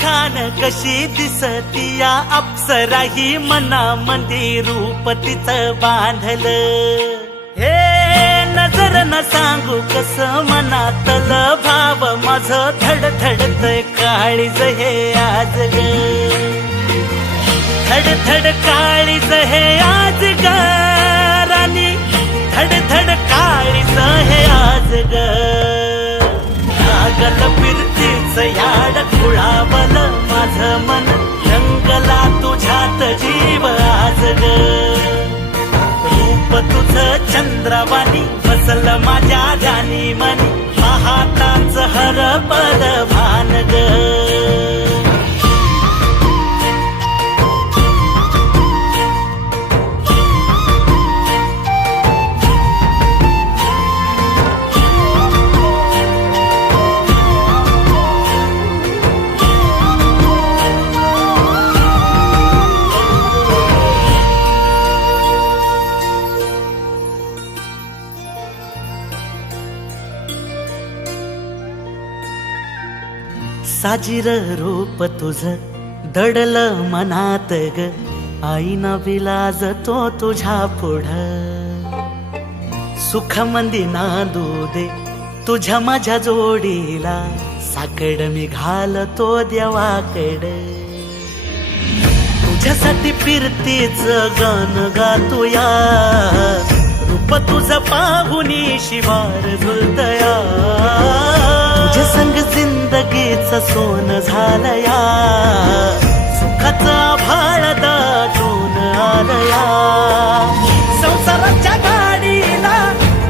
खान कशी दिसती या अप्सरा ही मनामध्ये रूप तिचं बांधलं हे नजर न सांगू कस मनातल भाव माझं धडधडतय काळीज हे आज ग धडधड काळीज हे आज ग राणी धडधड काळीज हे आज ग लागल फिरतीच याड खुळावल माझं मन रंगला तुझ्यात जीव आज ग रूप तुझं चंद्रवाणी बसल माझ्या जानी मनी पाहताच हरपल भान ग साजीर रूप तुझ दडल मनात ग आईना विलाज तो तुझ्या पुढ सुख मंदी नांदू दे तुझ्या माझ्या जोडीला साकड मी घालतो देवाकड तुझ्यासाठी फिरतीच गान गातोया रूप तुझ पाहुनी शिवार झुलतया तुझ्या संग जिंदगीच सोन झालया सुखाचा भाळ दाटून आलया संसाराच्या गाडीला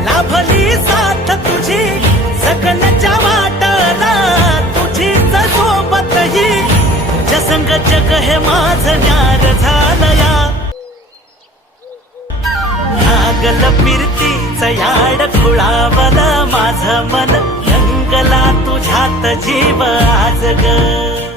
लाभली साथ तुझी सगळ्यांच्या वाटला तुझीच सोबतही तुझ्या संग जग हे माझं न्यार झालया लागल फिरतीच याड खुळावल माझं मन रंगला तुझ्यात जीव आज ग